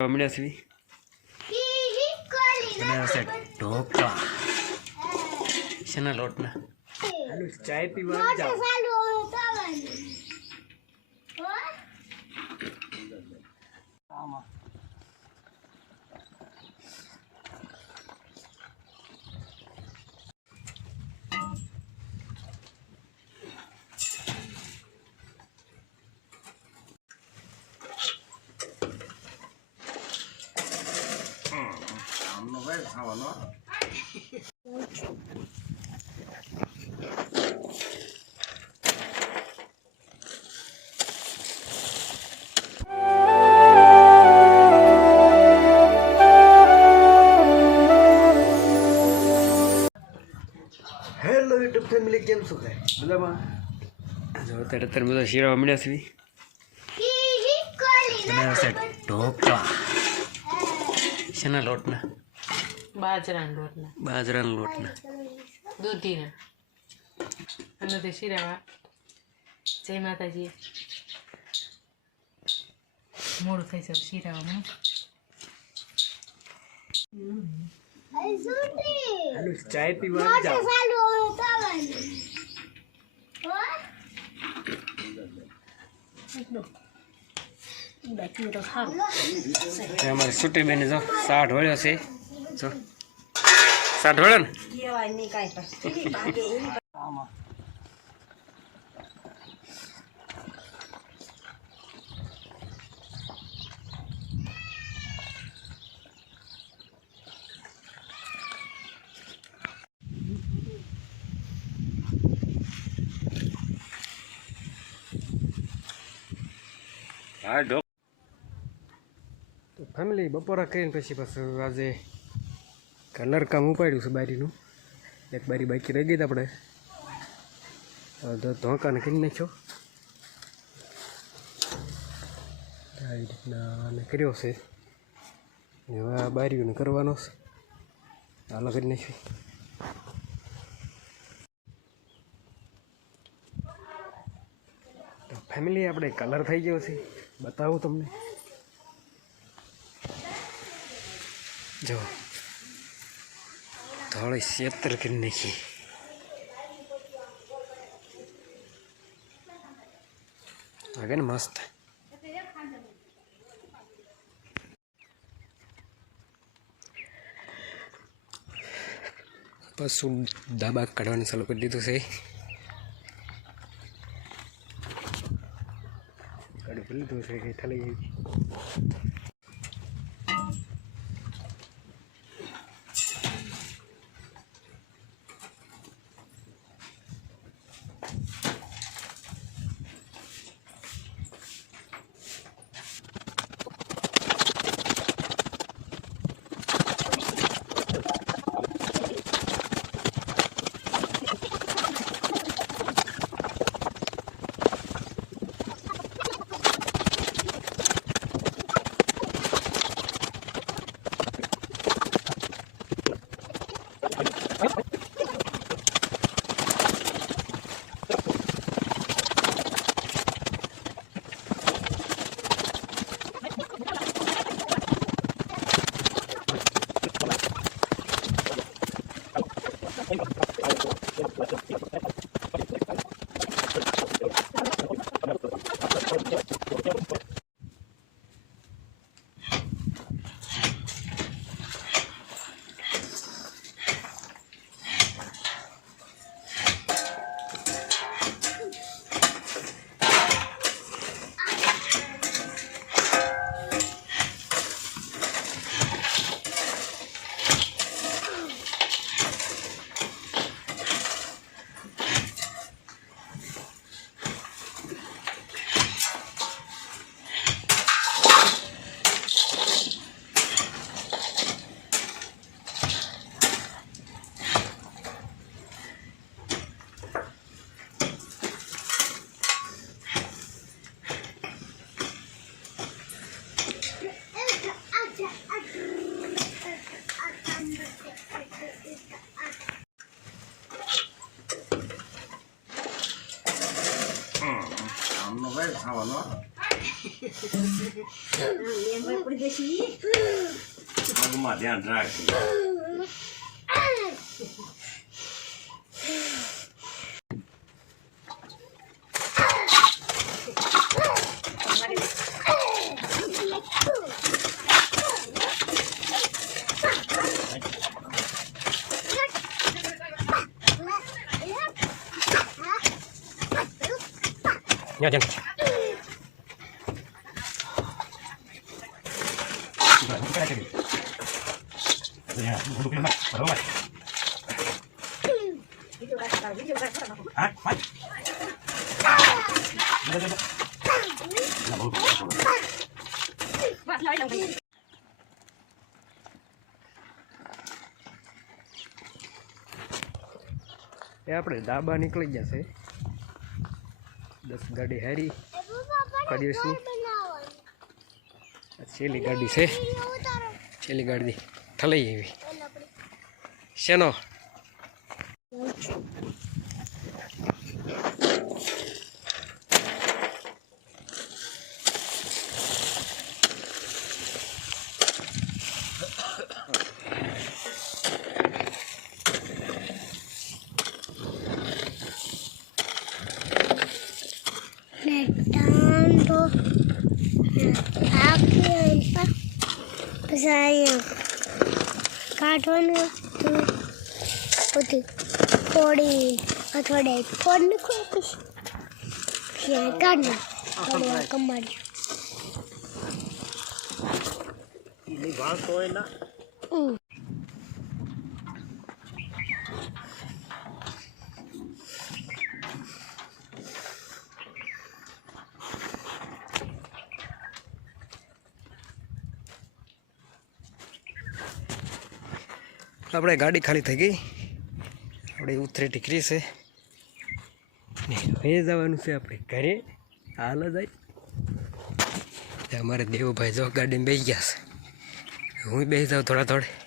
મળ્યા છે બનાવ્યા છે ઢોકળા શેના લોટના ચાય પીવા જાઓ આમાં ખાવાનો. હેલો યુટ્યુબ ફેમિલી કેમ શું થાય મજામાં? જો અત્યારે અત્યારે બધા છે. બનાવ્યા છે ઢોકળા. શેના લોટના? બાજરાના લોટના બાજરાના લોટના દૂધીના. અને તે શીરાવા. જય માતાજી. મોડું થઈ જાય શીરાવામાં. ચાય પીવા અમારી સુટી બેન જો સાઠ વળ્યો છે. જો. સાઠ વળ્યો ને આમાં હા ઢોક. ફેમિલી બપોરા કરીને પછી પાછું આજે કલર કામ ઉપાડ્યું છે બારીનું. એક બારી બાકી રહી ગઈ આપણે ધોકાને કરી નાખ્યો. આવી રીતના આને કર્યો છે. હવે આ બારીઓને કરવાનો છે. હાલો કરી નાખ્યું તો ફેમિલી આપણે કલર થઈ ગયો છે. બતાવું તમને. જો. થોડી સેતર કરી નાખી ને મસ્ત પશુ દાબા કાઢવાનું ચાલુ કરી દીધું છે કાઢી લીધું છે કે થલી খাওয়ানো నాకు మధ్యాహ్నం డ్రాక్ Yeah, yeah. એ આપણે ડાબા નીકળી ગયા છે. દસ ગાડી હારી. કરીશું છેલ્લી ગાડી છે. છેલ્લી ગાડી થલાઈ એવી શેનો tanto aquí પછી પછી થોડી અથોડે ફોડ નાખો પછી પછી કાઢ નાખ થોડી આપણે ગાડી ખાલી થઈ ગઈ. આપણે ઉતરે ટીકરી છે. ને હવે જવાનું છે આપણે ઘરે. હાલ જાય અમારે દેવુભાઈ જો ગાડીમાં બેસી ગયા છે. હું બેસી જાઉં થોડા થોડે.